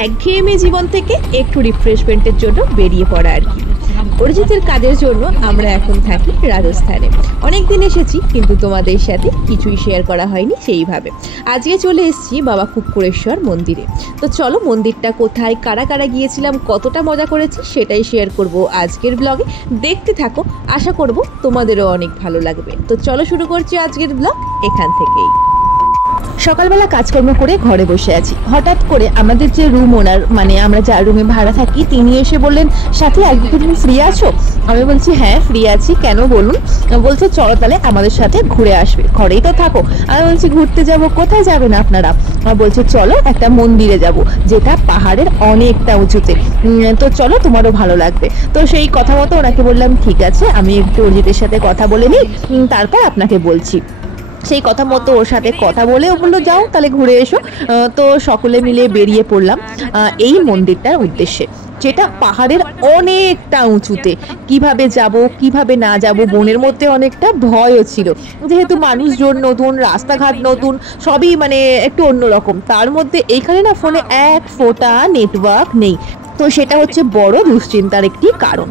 একঘেয়েমি জীবন থেকে একটু রিফ্রেশমেন্টের জন্য বেরিয়ে পড়া আর কি। অরিজিতের কাজের জন্য আমরা এখন থাকি রাজস্থানে। অনেক দিন এসেছি, কিন্তু তোমাদের সাথে কিছুই শেয়ার করা হয়নি সেইভাবে। আজকে চলে এসেছি বাবা কুক্কুরেশ্বর মন্দিরে। তো চলো মন্দিরটা কোথায়, কারা কারা গিয়েছিলাম, কতটা মজা করেছি সেটাই শেয়ার করব আজকের ব্লগে। দেখতে থাকো, আশা করব তোমাদেরও অনেক ভালো লাগবে। তো চলো শুরু করছি আজকের ব্লগ এখান থেকেই। সকালবেলা কাজকর্ম করে ঘরে বসে আছি, হঠাৎ করে আমাদের যে রুম ওনার, মানে আমরা যার রুমে ভাড়া থাকি, তিনি এসে বললেন, সাথী আজকে তুমি ফ্রি আছো? আমি বলছি হ্যাঁ ফ্রি আছি, কেন বলুন? বলছে চলো তাহলে আমাদের সাথে ঘুরে আসবে, ঘরেই তো থাকো। আমি বলছি ঘুরতে যাব, কোথায় যাবেন আপনারা? বলছে চলো একটা মন্দিরে যাব, যেটা পাহাড়ের অনেকটা উঁচুতে। তো চলো তোমারও ভালো লাগবে। তো সেই কথা মতো ওনাকে বললাম ঠিক আছে, আমি একটু অরিজিতের সাথে কথা বলে নিই, তারপর আপনাকে বলছি। সেই কথা মতো ওর সাথে কথা বলে ও বললো যাও তাহলে ঘুরে এসো। তো সকলে মিলে বেরিয়ে পড়লাম এই মন্দিরটার উদ্দেশ্যে, যেটা পাহাড়ের অনেকটা উঁচুতে। কিভাবে যাব কিভাবে না যাব, বনের মধ্যে অনেকটা ভয়ও ছিল, যেহেতু মানুষজন নতুন, রাস্তাঘাট নতুন, সবই মানে একটু অন্যরকম। তার মধ্যে এইখানে না ফোনে এক ফোঁটা নেটওয়ার্ক নেই, তো সেটা হচ্ছে বড় দুশ্চিন্তার একটি কারণ।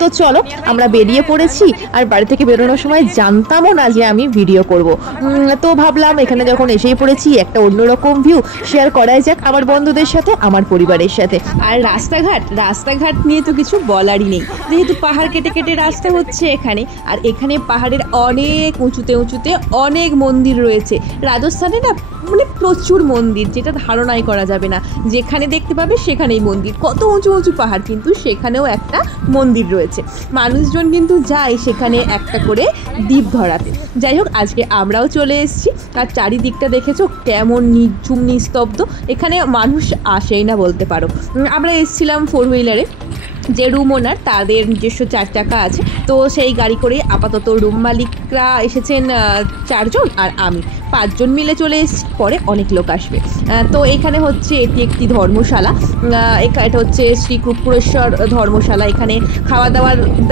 তো চলো আমরা বেরিয়ে পড়েছি, আর বাড়ি থেকে বেরোনোর সময় জানতামও না যে আমি ভিডিও করব। তো ভাবলাম এখানে যখন এসেই পড়েছি, একটা অন্যরকম ভিউ শেয়ার করাই যাক আমার বন্ধুদের সাথে, আমার পরিবারের সাথে। আর রাস্তাঘাট নিয়ে তো কিছু বলারই নেই, যেহেতু পাহাড় কেটে কেটে রাস্তা হচ্ছে এখানে। আর এখানে পাহাড়ের অনেক উঁচুতে উঁচুতে অনেক মন্দির রয়েছে। রাজস্থানে না মানে প্রচুর মন্দির, যেটা ধারণাই করা যাবে না। যেখানে দেখতে পাবে সেখানেই মন্দির, কত উঁচু উঁচু পাহাড়, কিন্তু সেখানেও একটা মন্দির রয়েছে। মানুষজন কিন্তু যায় সেখানে একটা করে দ্বীপ ধরাতে। যাই হোক, আজকে আমরাও চলে এসেছি। আর চারিদিকটা দেখেছো কেমন নিঝুম নিস্তব্ধ, এখানে মানুষ আসেই না বলতে পারো। আমরা এসেছিলাম 4 হুইলারে, যে রুম ওনার তাদের নিজস্ব 4 চাকা আছে, তো সেই গাড়ি করে আপাতত রুম মালিকরা এসেছেন 4 জন, আর আমি 5 জন মিলে চলে এসেছি। পরে অনেক লোক আসবে। তো এখানে হচ্ছে এটি একটি ধর্মশালা, এটা হচ্ছে শ্রী কুক্কুরেশ্বর ধর্মশালা। এখানে খাওয়া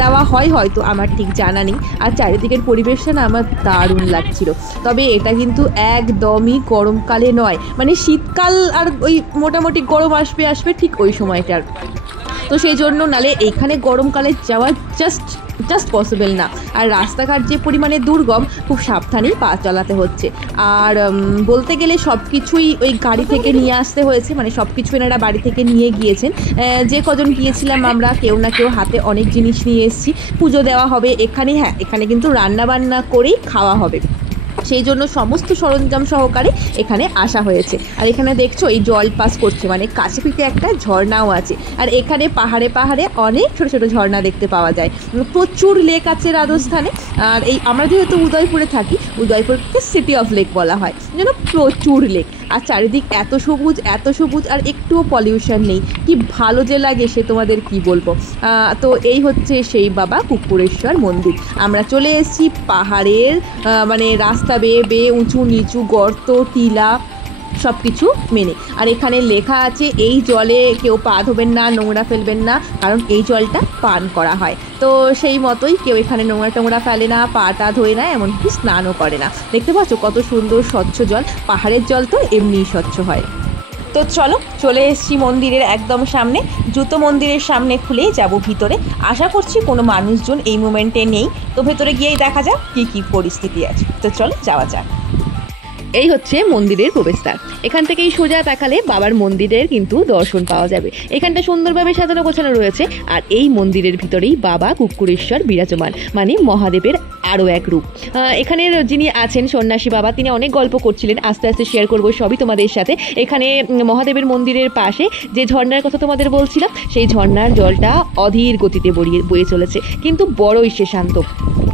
দেওয়া হয় হয়তো, আমার ঠিক জানা নেই। আর চারিদিকের পরিবেশটা না আমার দারুণ লাগছিল। তবে এটা কিন্তু একদমই গরমকালে নয়, মানে শীতকাল আর ওই মোটামুটি গরম আসবে ঠিক ওই সময়টার। তো সেই জন্য নালে এইখানে গরমকালে যাওয়া জাস্ট পসিবল না। আর রাস্তাঘাট যে পরিমাণে দুর্গম, খুব সাবধানেই পা চালাতে হচ্ছে। আর বলতে গেলে সব কিছুই ওই গাড়ি থেকে নিয়ে আসতে হয়েছে, মানে সব কিছু এনারা বাড়ি থেকে নিয়ে গিয়েছেন। যে কজন গিয়েছিলাম আমরা, কেউ না কেউ হাতে অনেক জিনিস নিয়ে এসেছি। পুজো দেওয়া হবে এখানে, হ্যাঁ এখানে কিন্তু রান্না বান্না করেই খাওয়া হবে, সেই জন্য সমস্ত সরঞ্জাম সহকারে এখানে আসা হয়েছে। আর এখানে দেখছো এই জল পাস করছে, মানে কাছে পিঠে একটা ঝর্ণাও আছে। আর এখানে পাহাড়ে পাহাড়ে অনেক ছোট ছোট ঝর্ণা দেখতে পাওয়া যায়, প্রচুর লেক আছে রাজস্থানে। আর এই আমরা যেহেতু উদয়পুরে থাকি, উদয়পুরকে সিটি অফ লেক বলা হয়, যেন প্রচুর লেক। আর চারিদিক এত সবুজ, আর একটুও পলিউশন নেই। কি ভালো যে লাগে সে তোমাদের কি বলবো। তো এই হচ্ছে সেই বাবা কুক্কুরেশ্বর মন্দির। আমরা চলে এসেছি পাহাড়ের মানে রাস্তা বেয়ে উঁচু নিচু, গর্ত টিলা সব কিছু মেনে। আর এখানে লেখা আছে এই জলে কেউ পা ধোবেন না, নোংরা ফেলবেন না, কারণ এই জলটা পান করা হয়। তো সেই মতোই কেউ এখানে নোংরা ফেলে না, পাটা ধোয় না, এমনকি স্নানও করে না। দেখতে পাচ্ছ কত সুন্দর স্বচ্ছ জল, পাহাড়ের জল তো এমনিই স্বচ্ছ হয়। তো চলো চলে এসেছি মন্দিরের একদম সামনে। জুতো মন্দিরের সামনে খুলেই যাব ভিতরে। আশা করছি কোনো মানুষজন এই মোমেন্টে নেই, তো ভেতরে গিয়েই দেখা যাক কী পরিস্থিতি আছে। তো চলো যাওয়া যাক। এই হচ্ছে মন্দিরের প্রবেশদ্বার। এখান থেকেই সোজা তাকালে বাবার মন্দিরের কিন্তু দর্শন পাওয়া যাবে। এখানটা সুন্দরভাবে সাজানো গোছানো রয়েছে। আর এই মন্দিরের ভিতরেই বাবা কুক্কুরেশ্বর বিরাজমান, মানে মহাদেবের আরও এক রূপ। এখানের যিনি আছেন সন্ন্যাসী বাবা, তিনি অনেক গল্প করছিলেন, আস্তে আস্তে শেয়ার করবো সবই তোমাদের সাথে। এখানে মহাদেবের মন্দিরের পাশে যে ঝর্ণার কথা তোমাদের বলছিলাম, সেই ঝর্ণার জলটা অধীর গতিতে বয়ে চলেছে, কিন্তু বড়ই সে শান্ত।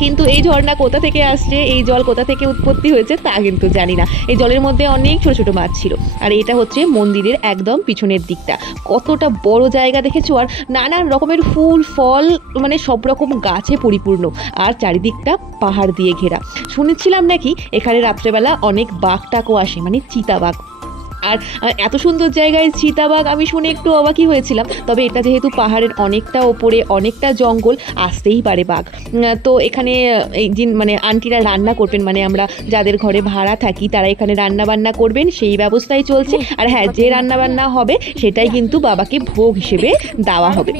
কিন্তু এই ঝর্ণা কোথা থেকে আসছে, এই জল কোথা থেকে উৎপত্তি হয়েছে তা কিন্তু জানি না। এই জলের মধ্যে অনেক ছোট ছোট মাছ ছিল। আর এটা হচ্ছে মন্দিরের একদম পিছনের দিকটা, কতটা বড় জায়গা দেখেছো। আর নানান রকমের ফুল ফল, মানে সব রকম গাছে পরিপূর্ণ। আর চারিদিকটা পাহাড় দিয়ে ঘেরা। শুনেছিলাম নাকি এখানে রাত্রেবেলা অনেক বাঘ টাকও আসে, মানে চিতাবাঘ। আর এত সুন্দর জায়গায় চিতাবাঘ আমি শুনে একটু অবাকই হয়েছিলাম। তবে এটা যেহেতু পাহাড়ের অনেকটা ওপরে, অনেকটা জঙ্গল, আসতেই পারে বাঘ। তো এখানে এই মানে আন্টিরা রান্না করবেন, মানে আমরা যাদের ঘরে ভাড়া থাকি তারা এখানে রান্না বান্না করবেন, সেই ব্যবস্থাই চলছে। আর হ্যাঁ, যে রান্না বান্না হবে সেটাই কিন্তু বাবাকে ভোগ হিসেবে দেওয়া হবে।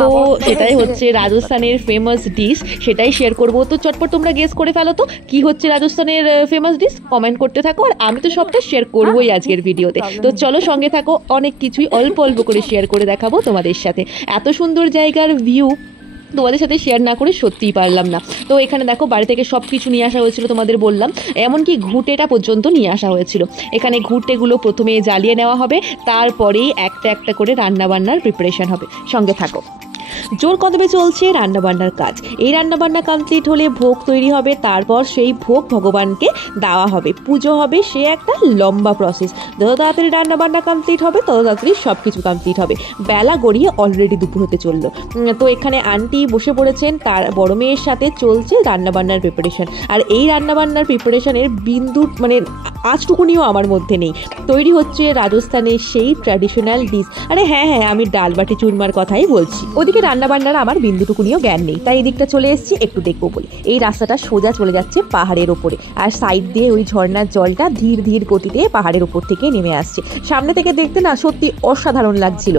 তো সেটাই হচ্ছে রাজস্থানের ফেমাস ডিশ, সেটাই শেয়ার করবো। তো চটপট তোমরা গেস করে ফেলো তো কি হচ্ছে রাজস্থানের ফেমাস ডিশ, কমেন্ট করতে থাকো। আর আমি তো সবটা শেয়ার করবোই আজকের ভিডিওতে। তো চলো সঙ্গে থাকো, অনেক কিছুই অল্প অল্প করে শেয়ার করে দেখাবো তোমাদের সাথে। এত সুন্দর জায়গার ভিউ তোমাদের সাথে শেয়ার না করে সত্যিই পারলাম না। তো এখানে দেখো বাড়ি থেকে সব কিছু নিয়ে আসা হয়েছিল, তোমাদের বললাম, এমনকি ঘুঁটেটা পর্যন্ত নিয়ে আসা হয়েছিল। এখানে ঘুঁটেগুলো প্রথমে জ্বালিয়ে নেওয়া হবে, তারপরেই একটা একটা করে রান্নাবান্নার প্রিপারেশন হবে। সঙ্গে থাকো। জোর কদমে চলছে রান্নাবান্নার কাজ। এই রান্নাবান্না কমপ্লিট হলে ভোগ তৈরি হবে, তারপর সেই ভোগ ভগবানকে দেওয়া হবে, পুজো হবে। সে একটা লম্বা প্রসেস। যত তাড়াতাড়ি রান্নাবান্না কমপ্লিট হবে তত তাড়াতাড়ি সব কিছু কমপ্লিট হবে। বেলা গড়িয়ে অলরেডি দুপুর হতে চললো। তো এখানে আন্টি বসে পড়েছেন, তার বড় মেয়ের সাথে চলছে রান্নাবান্নার প্রিপারেশন। আর এই রান্নাবান্নার প্রিপারেশনের বিন্দু মানে আজটুকুনিও আমার মধ্যে নেই। তৈরি হচ্ছে রাজস্থানের সেই ট্র্যাডিশনাল ডিশ। আরে হ্যাঁ হ্যাঁ, আমি ডাল বাটি চুরমার কথাই বলছি। ওদিকে রান্নাবান্নার আমার বিন্দুটুকুনিও জ্ঞান নেই, তাই এই দিকটা চলে এসেছি একটু দেখবো বলে। এই রাস্তাটা সোজা চলে যাচ্ছে পাহাড়ের ওপরে, আর সাইড দিয়ে ওই ঝর্ণার জলটা ধীর ধীর গতিতে পাহাড়ের ওপর থেকে নেমে আসছে। সামনে থেকে দেখতে না সত্যি অসাধারণ লাগছিল।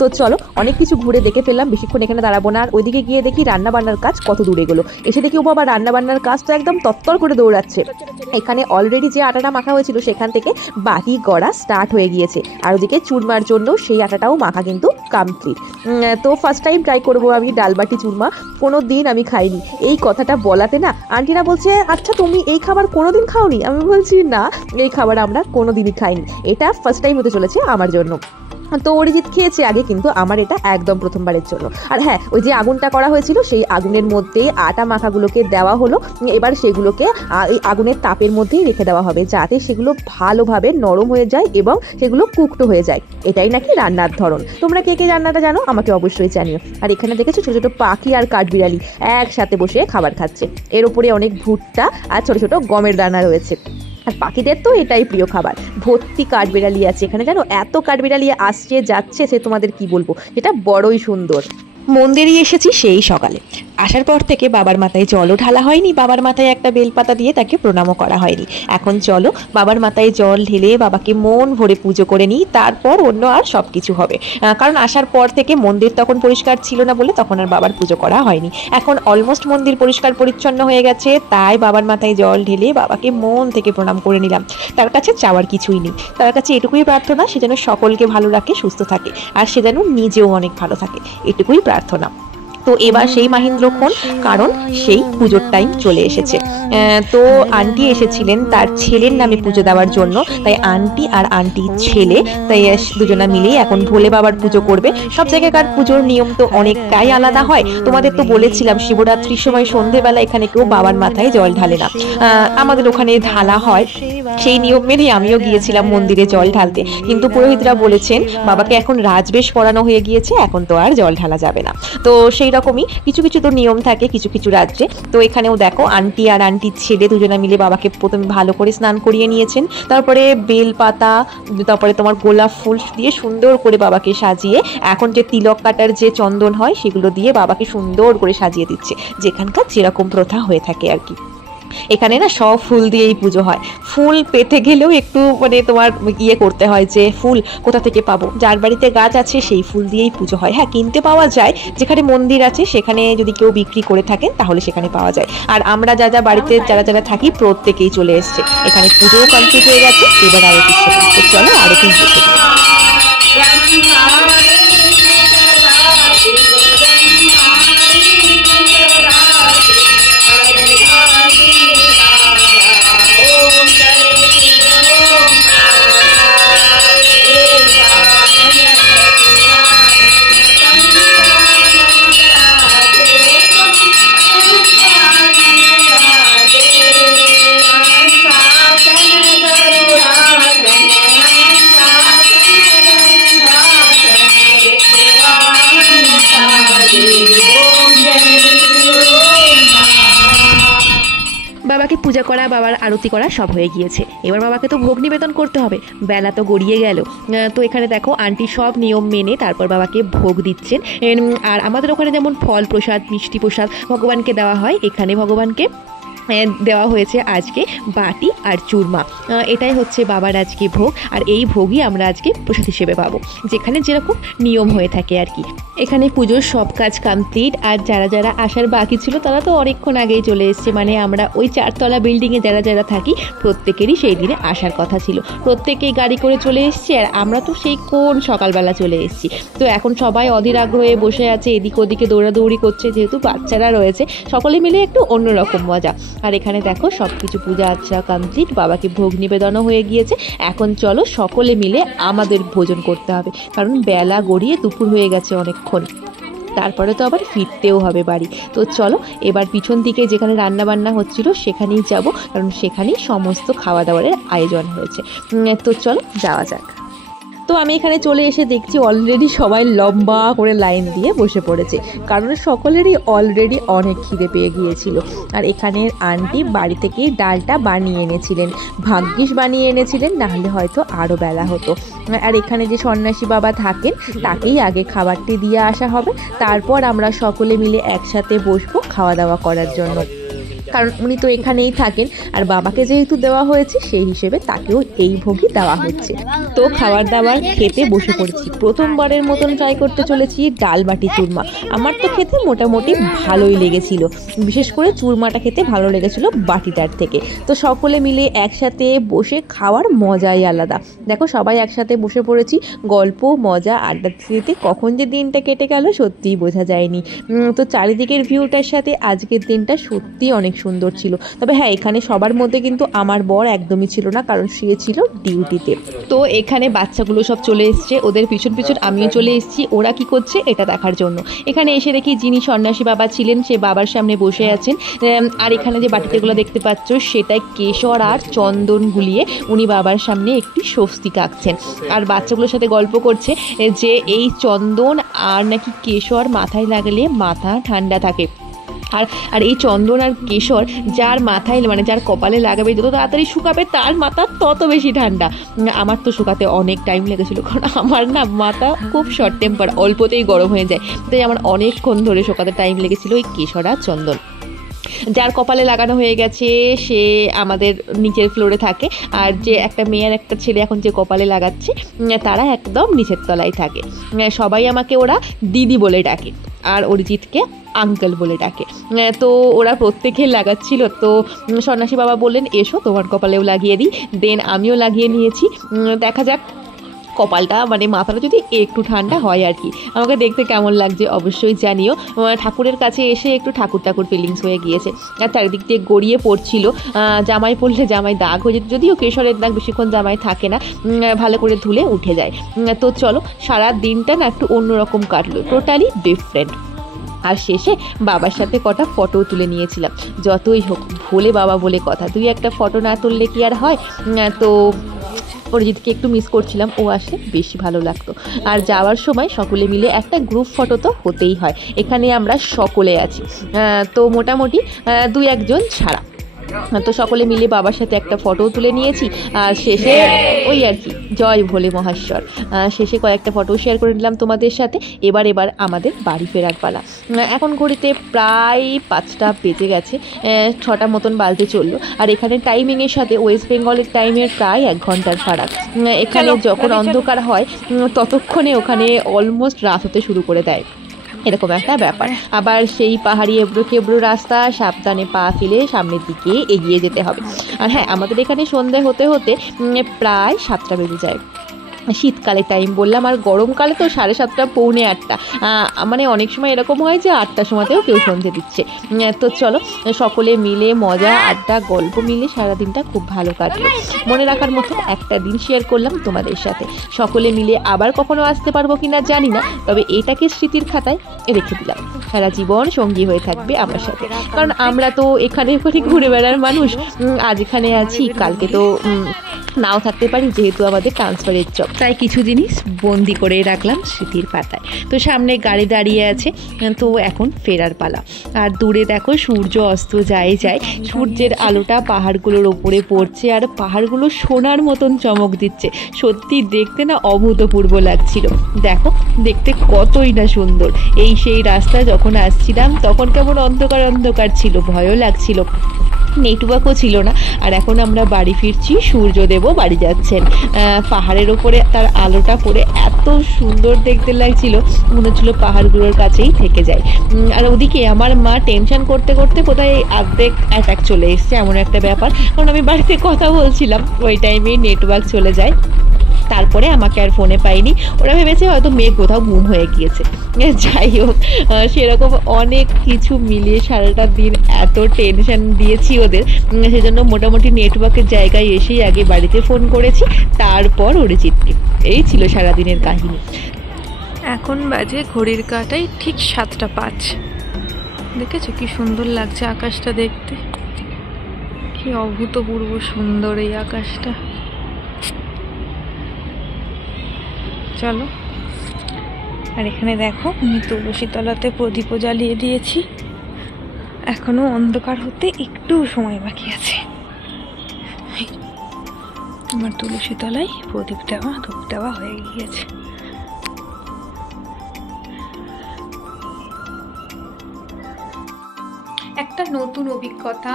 তো চলো অনেক কিছু ঘুরে দেখে ফেললাম, বেশিক্ষণ এখানে দাঁড়াবো না। আর ওইদিকে গিয়ে দেখি রান্নাবান্নার কাজ কত দূরে গেলো। এসে দেখি ও বাবা, রান্নাবান্নার কাজ তো একদম তত্তর করে দৌড়াচ্ছে। এখানে অলরেডি যে আটাটা মাখা হয়েছিল সেখান থেকে বাকি গড়া স্টার্ট হয়ে গিয়েছে। আর ওদিকে চুরমার জন্য সেই আটাটাও মাখা কিন্তু কমপ্লিট। তো ফার্স্ট টাইম ট্রাই করবো আমি ডালবাটি চুরমা, কোনো দিন আমি খাইনি। এই কথাটা বলাতে না আন্টিরা বলছে, আচ্ছা তুমি এই খাবার কোনোদিন খাওনি? আমি বলছি না, এই খাবার আমরা কোনোদিনই খাইনি, এটা ফার্স্ট টাইম হতে চলেছে আমার জন্য। তো অরিজিৎ খেয়েছে আগে, কিন্তু আমার এটা একদম প্রথমবারের জন্য। আর হ্যাঁ, ওই যে আগুনটা করা হয়েছিল সেই আগুনের মধ্যেই আটা মাখাগুলোকে দেওয়া হলো। এবার সেগুলোকে এই আগুনের তাপের মধ্যেই রেখে দেওয়া হবে, যাতে সেগুলো ভালোভাবে নরম হয়ে যায় এবং সেগুলো কুকড হয়ে যায়। এটাই নাকি রান্নার ধরন। তোমরা কে কে রান্নাটা জানো আমাকে অবশ্যই জানিও। আর এখানে দেখেছো ছোট ছোট পাখি আর কাঠবিড়ালি একসাথে বসে খাবার খাচ্ছে। এর উপরে অনেক ভুট্টা আর ছোট ছোট গমের দানা রয়েছে। আর পাখিদের তো এটাই প্রিয় খাবার। ভর্তি কাঠবিড়ালি আছে এখানে, জানো এত কাঠবিড়ালি আসছে যাচ্ছে, সে তোমাদের কি বলবো, এটা বড়ই সুন্দর। মন্দিরে এসেছি সেই সকালে। আসার পর থেকে বাবার মাথায় জলও ঢালা হয়নি, বাবার মাথায় একটা বেলপাতা দিয়ে তাকে প্রণামও করা হয়নি। এখন চলো বাবার মাথায় জল ঢেলে বাবাকে মন ভরে পুজো করে নিই, তারপর অন্য আর সব কিছু হবে। কারণ আসার পর থেকে মন্দির তখন পরিষ্কার ছিল না বলে তখন আর বাবার পুজো করা হয়নি। এখন অলমোস্ট মন্দির পরিষ্কার পরিচ্ছন্ন হয়ে গেছে, তাই বাবার মাথায় জল ঢেলে বাবাকে মন থেকে প্রণাম করে নিলাম। তার কাছে চাওয়ার কিছুই নেই, তার কাছে এটুকুই প্রার্থনা, সে যেন সকলকে ভালো রাখে, সুস্থ থাকে, আর সে যেন নিজেও অনেক ভালো থাকে, এটুকুই প্রার্থনা। তো এবার সেই মাহেন্দ্রক্ষণ, কারণ সেই পুজোর টাইম চলে এসেছে। তো আন্টি এসেছিলেন তার ছেলের নামে পুজো দেওয়ার জন্য, তাই আন্টি আর আন্টির ছেলে তাই দুজনা মিলেই এখন ভোলে বাবার পুজো করবে। সব জায়গাকার পুজোর নিয়ম তো অনেকটাই আলাদা হয়। তোমাদের তো বলেছিলাম শিবরাত্রির সময় সন্ধেবেলা এখানে কেউ বাবার মাথায় জল ঢালে না, আমাদের ওখানে ঢালা হয়। সেই নিয়ম মেনে আমিও গিয়েছিলাম মন্দিরে জল ঢালতে, কিন্তু পুরোহিতরা বলেছেন বাবাকে এখন রাজবেশ পরানো হয়ে গিয়েছে, এখন তো আর জল ঢালা যাবে না। তো সেই রকমই কিছু কিছু তো নিয়ম থাকে কিছু কিছু রাজ্যে। তো এখানেও দেখো আন্টি আর আন্টির ছেলে দুজনে মিলে বাবাকে প্রথমে ভালো করে স্নান করিয়ে নিয়েছেন, তারপরে বেল পাতা, তারপরে তোমার গোলাপ ফুল দিয়ে সুন্দর করে বাবাকে সাজিয়ে, এখন যে তিলক কাটার যে চন্দন হয় সেগুলো দিয়ে বাবাকে সুন্দর করে সাজিয়ে দিচ্ছে, যেখানকার যেরকম প্রথা হয়ে থাকে আর কি। এখানে না সব ফুল দিয়েই পুজো হয়। ফুল পেতে গেলেও একটু মানে তোমার ইয়ে করতে হয় যে ফুল কোথা থেকে পাবো, যার বাড়িতে গাছ আছে সেই ফুল দিয়েই পুজো হয়। হ্যাঁ, কিনতে পাওয়া যায়, যেখানে মন্দির আছে সেখানে যদি কেউ বিক্রি করে থাকেন তাহলে সেখানে পাওয়া যায়। আর আমরা যা যা বাড়িতে যারা যারা থাকি প্রত্যেকেই চলে এসছে। এখানে পুজোও কমপ্লিট হয়ে গেছে, এবার আরতি শুরু। চলো আরতি দেখে নিই। পূজা করা, বাবার আরতি করা সব হয়ে গিয়েছে। এবার বাবাকে তো ভোগ নিবেদন করতে হবে, বেলা তো গড়িয়ে গেল। তো এখানে দেখো আন্টি সব নিয়ম মেনে তারপর বাবাকে ভোগ দিচ্ছেন। আর আমাদের ওখানে যেমন ফল প্রসাদ, মিষ্টি প্রসাদ ভগবানকে দেওয়া হয়, এখানে ভগবানকে দেওয়া হয়েছে আজকে বাটি আর চুরমা। এটাই হচ্ছে বাবার আজকে ভোগ, আর এই ভোগই আমরা আজকে প্রসাদ হিসেবে পাবো, যেখানে যেরকম নিয়ম হয়ে থাকে আর কি। এখানে পুজোর সব কাজ কমপ্লিট, আর যারা যারা আসার বাকি ছিল তারা তো অনেকক্ষণ আগেই চলে এসছে। মানে আমরা ওই 4তলা বিল্ডিংয়ে যারা যারা থাকি প্রত্যেকেরই সেই দিনে আসার কথা ছিল, প্রত্যেকেই গাড়ি করে চলে এসছে। আর আমরা তো সেই কোন সকালবেলা চলে এসেছি। তো এখন সবাই অধীর আগ্রহে বসে আছে, এদিক ওদিকে দৌড়াদৌড়ি করছে, যেহেতু বাচ্চারা রয়েছে সকলে মিলে একটু অন্যরকম মজা। আর এখানে দেখো সব কিছু পূজা আর্চা কমপ্লিট, বাবাকে ভোগ নিবেদনও হয়ে গিয়েছে। এখন চলো সকলে মিলে আমাদের ভোজন করতে হবে, কারণ বেলা গড়িয়ে দুপুর হয়ে গেছে অনেকক্ষণ, তারপরে তো আবার ফিরতেও হবে বাড়ি। তো চলো এবার পিছন দিকে যেখানে রান্না বান্না হচ্ছিল সেখানেই যাব, কারণ সেখানেই সমস্ত খাওয়া দাওয়ারের আয়োজন হয়েছে। তো চলো যাওয়া যাক। তো আমি এখানে চলে এসে দেখছি অলরেডি সবাই লম্বা করে লাইন দিয়ে বসে পড়েছে, কারণ সকলেরই অলরেডি অনেক খিদে পেয়ে গিয়েছিল। আর এখানের আন্টি বাড়ি থেকেই ডালটা বানিয়ে এনেছিলেন, ভাগ্যিস বানিয়ে এনেছিলেন, নাহলে হয়তো আরও বেলা হতো। আর এখানে যে সন্ন্যাসী বাবা থাকেন তাকেই আগে খাবারটি দিয়ে আসা হবে, তারপর আমরা সকলে মিলে একসাথে বসবো খাওয়া দাওয়া করার জন্য, কারণ উনি তো এখানেই থাকেন। আর বাবাকে যেহেতু দেওয়া হয়েছে সেই হিসেবে তাকেও এই ভোগই দেওয়া হচ্ছে। তো খাবার দাবার খেতে বসে পড়েছি। প্রথমবারের মতন ট্রাই করতে চলেছি ডাল বাটি চুরমা। আমার তো খেতে মোটামুটি ভালোই লেগেছিল, বিশেষ করে চুরমাটা খেতে ভালো লেগেছিল বাটিটার থেকে। তো সকলে মিলে একসাথে বসে খাওয়ার মজাই আলাদা। দেখো সবাই একসাথে বসে পড়েছি, গল্প মজা আড্ডা দিতে কখন যে দিনটা কেটে গেল সত্যিই বোঝা যায়নি। তো চারিদিকের ভিউটার সাথে আজকের দিনটা সত্যি অনেক সুন্দর ছিল। তবে হ্যাঁ, এখানে সবার মধ্যে কিন্তু আমার বর একদমই ছিল না, কারণ সে ছিল ডিউটিতে। তো এখানে বাচ্চাগুলো সব চলে এসছে, ওদের পিছন পিছন আমিও চলে এসেছি ওরা কি করছে এটা দেখার জন্য। এখানে এসে দেখি যিনি সন্ন্যাসী বাবা ছিলেন সে বাবার সামনে বসে আছেন। আর এখানে যে বাটিতেগুলো দেখতে পাচ্ছ সেটাই কেশর আর চন্দন গুলিয়ে উনি বাবার সামনে একটি স্বস্তিক আঁকছেন। আর বাচ্চাগুলোর সাথে গল্প করছে যে এই চন্দন আর নাকি কেশর মাথায় লাগলে মাথা ঠান্ডা থাকে। আর এই চন্দন আর কেশর যার মাথায় মানে যার কপালে লাগাবে যত তাড়াতাড়ি শুকাবে তার মাথা তত বেশি ঠান্ডা। আমার তো শুকাতে অনেক টাইম লেগেছিল, কারণ আমার না মাথা খুব শর্ট টেম্পার, অল্পতেই গরম হয়ে যায়। তাই আমার অনেকক্ষণ ধরে শুকাতে টাইম লেগেছিল এই কেশর আর চন্দন। যার কপালে লাগানো হয়ে গেছে সে আমাদের নিচের ফ্লোরে থাকে, আর যে একটা মেয়ে আর একটা ছেলে এখন যে কপালে লাগাচ্ছে তারা একদম নিচের তলায় থাকে। সবাই আমাকে ওরা দিদি বলে ডাকে আর অরিজিৎকে আঙ্কেল বলে ডাকে। তো ওরা প্রত্যেকে লাগাচ্ছিল। তো সন্ন্যাসী বাবা বললেন এসো তোমার কপালেও লাগিয়ে দিই। দেন আমিও লাগিয়ে নিয়েছি। দেখা যাক কপালটা মানে মাথাটা যদি একটু ঠান্ডা হয় আর কি। আমাকে দেখতে কেমন লাগছে অবশ্যই জানিও। ঠাকুরের কাছে এসে একটু ঠাকুর ফিলিংস হয়ে গিয়েছে। আর চারিদিক দিয়ে গড়িয়ে পড়ছিল, জামাই পড়লে জামাই দাগ হয়ে যেত, যদিও কেশরের দাগ বেশিক্ষণ জামাই থাকে না, ভালো করে ধুলে উঠে যায়। তো চলো সারা দিনটা না একটু অন্যরকম কাটলো, টোটালি ডিফারেন্ট। আর শেষে বাবার সাথে কটা ফটো তুলে নিয়েছিলাম। যতই হোক ভোলে বাবা বলে কথা, দুই একটা ফটো না তুললে কি আর হয়। তো অরিজিৎকে একটু মিস করছিলাম, ও আসলে বেশি ভালো লাগতো। আর যাওয়ার সময় সকলে মিলে একটা গ্রুপ ফটো তো হতেই হয়, এখানে আমরা সকলে আছি। তো মোটামুটি দুই একজন ছাড়া তো সকলে মিলে বাবার সাথে একটা ফটো তুলে নিয়েছি। আর শেষে ওই আর কি জয় ভোলে মহেশ্বর, শেষে কয়েকটা ফটো শেয়ার করে নিলাম তোমাদের সাথে। এবার আমাদের বাড়ি ফেরার পালা। এখন ঘড়িতে প্রায় 5টা বেজে গেছে, 6টা মতন বাজতে চললো। আর এখানে টাইমিংয়ের সাথে ওয়েস্ট বেঙ্গলের টাইমের প্রায় 1 ঘন্টার ফারাক। এখানে যখন অন্ধকার হয় ততক্ষণে ওখানে অলমোস্ট রাত হতে শুরু করে দেয়, এরকম একটা ব্যাপার। আবার সেই পাহাড়ি এবড়ো খেবড়ো রাস্তা, সাবধানে পা ফেলে সামনের দিকে এগিয়ে যেতে হবে। আর হ্যাঁ, আমাদের এখানে সন্ধ্যে হতে হতে প্রায় 7টা বেজে যায়। শীতকালে টাইম বললাম, আর গরমকালে তো 7:30 পৌনে 8টা, মানে অনেক সময় এরকম হয় যে 8টার সময়তেও কেউ সন্ধে দিচ্ছে। তো চলো সকলে মিলে মজা আড্ডা গল্প মিলে সারাদিনটা খুব ভালো কাটলো। মনে রাখার মতো একটা দিন শেয়ার করলাম তোমাদের সাথে। সকলে মিলে আবার কখনো আসতে পারবো কিনা জানি না, তবে এটাকে স্মৃতির খাতায় রেখে দিলাম, সারা জীবন সঙ্গী হয়ে থাকবে আমার সাথে। কারণ আমরা তো এখানে ওখানে ঘুরে বেড়ার মানুষ, আজ এখানে আছি, কালকে তো নাও থাকতে পারি, যেহেতু আমাদের ট্রান্সফারের জব, তাই কিছু জিনিস বন্দি করে রাখলাম স্মৃতির পাতায়। তো সামনে গাড়ি দাঁড়িয়ে আছে, তো এখন ফেরার পালা। আর দূরে দেখো সূর্য অস্ত যায় সূর্যের আলোটা পাহাড়গুলোর ওপরে পড়ছে, আর পাহাড়গুলো সোনার মতন চমক দিচ্ছে। সত্যি দেখতে না অভূতপূর্ব লাগছিল। দেখো দেখতে কতই না সুন্দর। এই সেই রাস্তা যখন আসছিলাম তখন কেমন অন্ধকার অন্ধকার ছিল, ভয়ও লাগছিল, নেটওয়ার্কও ছিল না। আর এখন আমরা বাড়ি ফিরছি, সূর্যদেবও বাড়ি যাচ্ছেন। পাহাড়ের ওপরে তার আলোটা পড়ে এত সুন্দর দেখতে লাগছিল, মনে হচ্ছিল পাহাড়গুলোর কাছেই থেকে যায়। আর ওদিকে আমার মা টেনশন করতে করতে কোথায় অর্ধেক অ্যাটাক চলে এসছে, এমন একটা ব্যাপার। কারণ আমি বাড়িতে কথা বলছিলাম, ওই টাইমেই নেটওয়ার্ক চলে যায়। তারপরে আমাকে আর ফোনে পাইনি, ওরা ভেবেছে হয়তো মেয়ে কোথাও গুম হয়ে গিয়েছে। যাই হোক, সেরকম অনেক কিছু মিলিয়ে সারাটা দিন এত টেনশন দিয়েছি ওদের, সেজন্য মোটামুটি নেটওয়ার্কের জায়গায় এসেই আগে বাড়িতে ফোন করেছি, তারপর অরিজিৎকে। এই ছিল সারাদিনের কাহিনী। এখন বাজে ঘড়ির কাঁটায় ঠিক 7:05। দেখেছো কি সুন্দর লাগছে আকাশটা দেখতে, কি অভূতপূর্ব সুন্দর এই আকাশটা। চলো, আর এখানে দেখো আমি তুলসী তলাতে প্রদীপও জ্বালিয়ে দিয়েছি, এখনো অন্ধকার হতে একটু সময় বাকি আছে। আমার তুলসী তলায় প্রদীপ দেওয়া ধূপ দেওয়া হয়ে গিয়েছে। একটা নতুন অভিজ্ঞতা,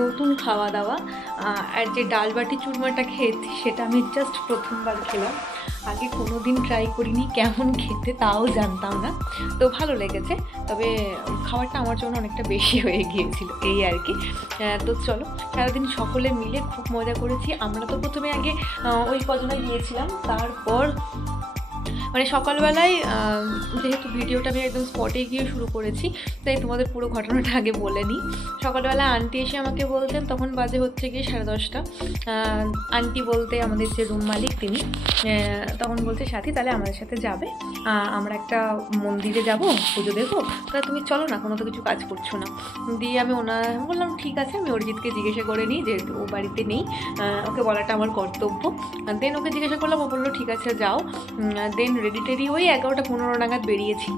নতুন খাওয়া দাওয়া। আর যে ডাল বাটি চুরমাটা খেয়েছি সেটা আমি জাস্ট প্রথমবার খেলাম, আগে কোনো দিন ট্রাই করিনি, কেমন খেতে তাও জানতাম না। তো ভালো লেগেছে, তবে খাবারটা আমার জন্য অনেকটা বেশি হয়ে গিয়েছিল, এই আর কি। তো চলো, সারাদিন সকলে মিলে খুব মজা করেছি। আমরা তো প্রথমে আগে ওই কজনে গিয়েছিলাম, তারপর মানে সকালবেলায় যেহেতু ভিডিওটা আমি একদম স্পটে গিয়ে শুরু করেছি, তাই তোমাদের পুরো ঘটনাটা আগে বলে নিই। সকালবেলা আন্টি এসে আমাকে বলতেন, তখন বাজে হচ্ছে গিয়ে 10:30। আন্টি বলতে আমাদের যে রুম মালিক তিনি, তখন বলছে সাথী তাহলে আমাদের সাথে যাবে, আমরা একটা মন্দিরে যাব, পুজো দেবো, তাহলে তুমি চলো না, কোনো তো কিছু কাজ করছো না। দিয়ে আমি বললাম ঠিক আছে, আমি অরিজিৎকে জিজ্ঞাসা করে নিই, যেহেতু ও বাড়িতে নেই, ওকে বলাটা আমার কর্তব্য। দেন ওকে জিজ্ঞাসা করলাম, ও বললো ঠিক আছে যাও। দেন রেডি টেডি ওই 11:15 নাগাদ বেরিয়েছি।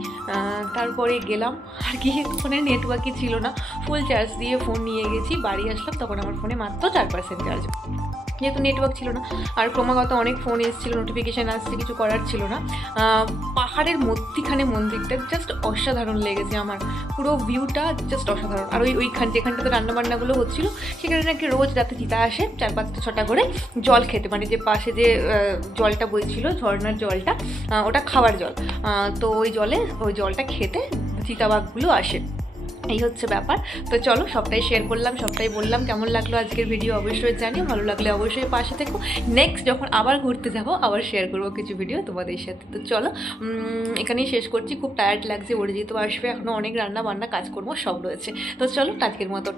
তারপরে গেলাম, আর কি ফোনে নেটওয়ার্কই ছিল না, ফুল চার্জ দিয়ে ফোন নিয়ে গেছি। বাড়ি আসলাম তখন আমার ফোনে মাত্র 4% চার্জ, যেহেতু নেটওয়ার্ক ছিল না। আর ক্রমাগত অনেক ফোন এসেছিলো, নোটিফিকেশান আসছে, কিছু করার ছিল না। পাহাড়ের মধ্যিখানে মন্দিরটা জাস্ট অসাধারণ লেগেছে আমার, পুরো ভিউটা জাস্ট অসাধারণ। আর যেখানটাতে রান্নাবান্নাগুলো হচ্ছিলো, সেখানে নাকি রোজ রাতে চিতা আসে 4-5টা করে জল খেতে, মানে যে পাশে যে জলটা বইছিল, ঝর্ণার জলটা, ওটা খাওয়ার জল। তো ওই জলটা খেতে চিতাবাঘগুলো আসে, এই হচ্ছে ব্যাপার। তো চলো, সবটাই শেয়ার করলাম, সবটাই বললাম। কেমন লাগলো আজকের ভিডিও অবশ্যই জানিও, ভালো লাগলে অবশ্যই পাশে থেকো। নেক্সট যখন আবার ঘুরতে যাব আবার শেয়ার করবো কিছু ভিডিও তোমাদের সাথে। তো চলো, এখানেই শেষ করছি, খুব টায়ার্ড লাগছে, অরিজিৎ আসবে, এখনও অনেক রান্না বান্না কাজকর্ম সব রয়েছে। তো চলো, আজকের মতো